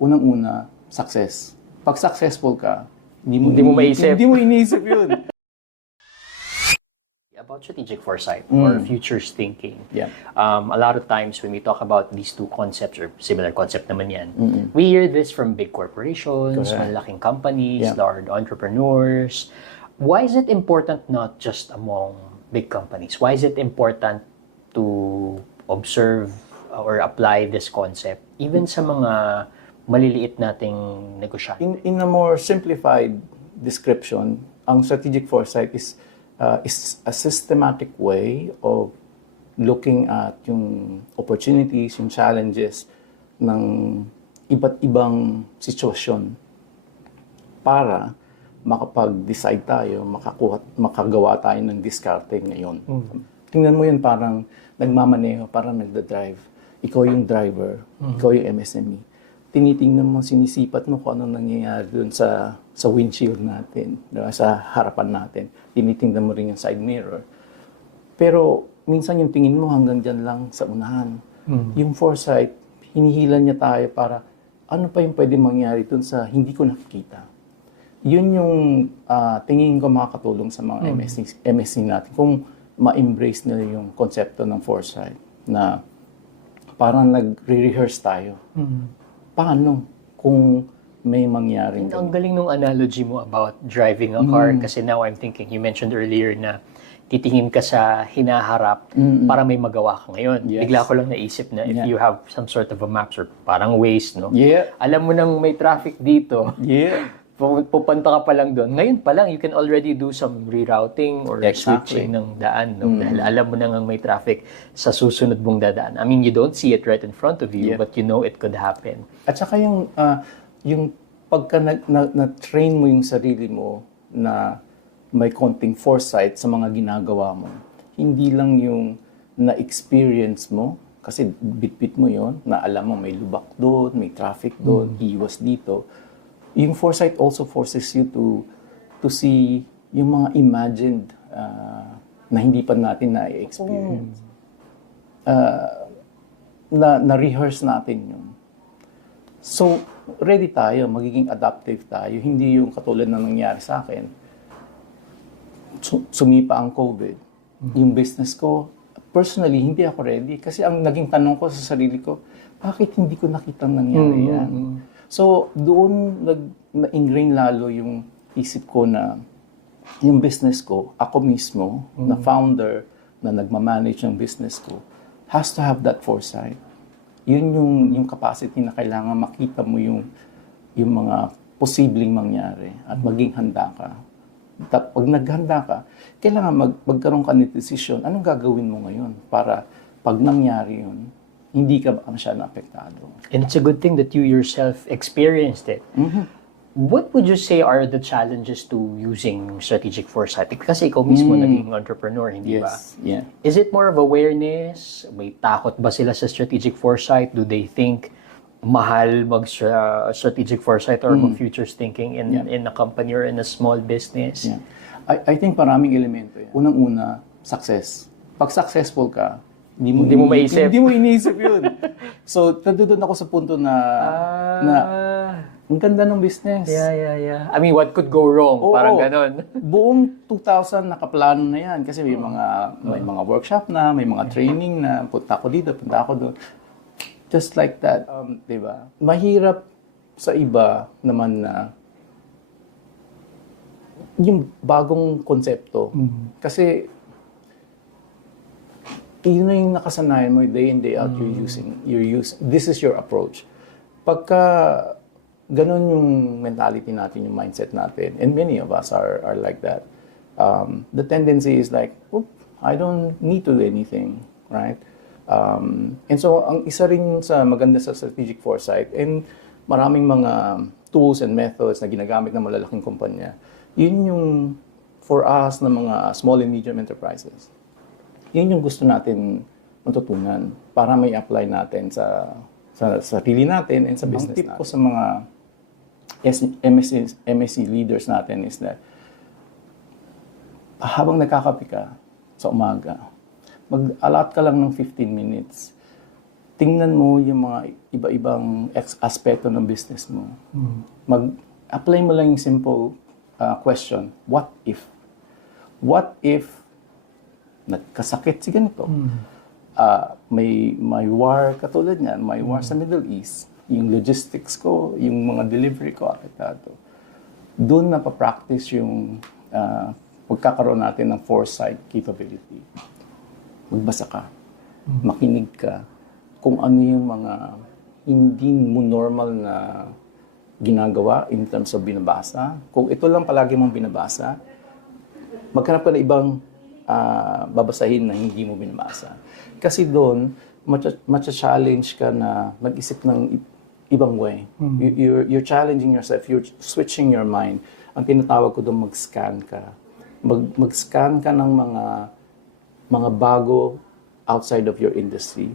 unang-una, success. Pag successful ka, Hindi mo maisip. Hindi mo iniisip yun. About strategic foresight or futures thinking. Yeah. A lot of times when we talk about these two concepts or similar concept naman yan, we hear this from big corporations, Correct. malaking companies, Yeah. large entrepreneurs. Why is it important not just among big companies? Why is it important to observe or apply this concept even sa mga maliliit nating negosyante? In a more simplified description, ang strategic foresight is a systematic way of looking at yung opportunities, yung challenges ng iba't ibang sitwasyon para makapag-decide tayo, makagawa tayo ng discarte ngayon. Tingnan mo yun, parang nagmamaneho, parang nagda-drive. Ikaw yung driver, ikaw yung MSME. Tinitingnan mo, sinisipat mo kung anong nangyayari dun sa windshield natin, diba? Sa harapan natin. Tinitingnan mo rin yung side mirror. Pero minsan yung tingin mo hanggang dyan lang sa unahan. Yung foresight, hinihilan niya tayo para ano pa yung pwede mangyari dun sa hindi ko nakikita. Yun yung tingin ko makakatulong sa mga MSC natin. Kung ma-embrace nila yung konsepto ng foresight na parang nagre-rehearse tayo. Paano kung may mangyaring Ang galing nung analogy mo about driving a car kasi now I'm thinking, you mentioned earlier na titingin ka sa hinaharap para may magawa ka ngayon. Yes. Bigla ko lang naisip na if you have some sort of a maps or parang Waze, no? Yeah. Alam mo nang may traffic dito, Yeah. pupunta ka pa lang doon. Ngayon pa lang, you can already do some rerouting or Exactly. switching ng daan. No? Dahil alam mo nang may traffic sa susunod mong dadaan. I mean, you don't see it right in front of you, Yeah. but you know it could happen. At saka yung pagka na-train mo yung sarili mo na may konting foresight sa mga ginagawa mo, hindi lang yung na-experience mo, kasi bit-bit mo yon na alam mo may lubak doon, may traffic doon, iwas dito. Yung foresight also forces you to see yung mga imagined na hindi pa natin na-experience. Na-rehearse natin yun. So, ready tayo, magiging adaptive tayo. Hindi yung katulad na nangyari sa akin. Sumipa ang COVID. Yung business ko, personally, hindi ako ready. Kasi ang naging tanong ko sa sarili ko, bakit hindi ko nakitang nangyari yan? So, doon na-ingrain lalo yung isip ko na yung business ko, ako mismo, na founder, na nagmamanage ng business ko, has to have that foresight. Yun yung capacity na kailangan makita mo yung mga posibleng mangyari at maging handa ka. Pag naghanda ka, kailangan magkaroon ka ng desisyon, anong gagawin mo ngayon para pag nangyari yun, hindi ka masyadong apektado. And it's a good thing that you yourself experienced it. What would you say are the challenges to using strategic foresight? Kasi ikaw mismo naging entrepreneur, hindi ba? Yes, yeah. Is it more of awareness? May takot ba sila sa strategic foresight? Do they think mahal mag-strategic foresight or mag-futures thinking in a company or in a small business? Yeah. I think maraming elemento yan. Unang-una, success. Pag successful ka, Hindi mo maisip. Hindi mo iniisip yun. So, nandun ako sa punto na ang ganda ng business. Yeah. I mean, what could go wrong? Oo. Parang ganon. Buong 2,000 nakaplano na yan kasi may mga workshop na, may mga training na, punta ako dito, punta ako doon. Just like that, di ba? Mahirap sa iba naman na yung bagong konsepto. Kasi yun na yung nakasanayan mo day in, day out, this is your approach. Pagka ganun yung mentality natin, yung mindset natin, and many of us are like that, the tendency is like, I don't need to do anything, right? And so, ang isa rin sa maganda sa strategic foresight, and maraming mga tools and methods na ginagamit ng malalaking kumpanya, yun yung for us na mga small and medium enterprises. Yun yung gusto natin matutunan para may apply natin sa sarili natin and sa business natin. Ang tip ko sa mga MSC leaders natin is that habang nagkakape ka sa umaga, mag-allot ka lang ng 15 minutes tingnan mo yung mga iba-ibang aspeto ng business mo. Mag-apply mo lang yung simple question, what if? What if nagkasakit si ganito? May war katulad niyan, may war sa Middle East, yung logistics ko, yung mga delivery ko, apektado. Doon na pa-practice yung pagkakaroon natin ng foresight capability. Magbasa ka, makinig ka, kung ano yung mga hindi mo normal na ginagawa in terms of binabasa. Kung ito lang palagi mong binabasa, maghanap ka na ibang babasahin na hindi mo binabasa. Kasi doon, matcha-challenge ka na mag-isip ng ibang way. You're challenging yourself, you're switching your mind. Ang tinatawag ko doon, mag-scan ka. Mag-scan ka ng mga bago outside of your industry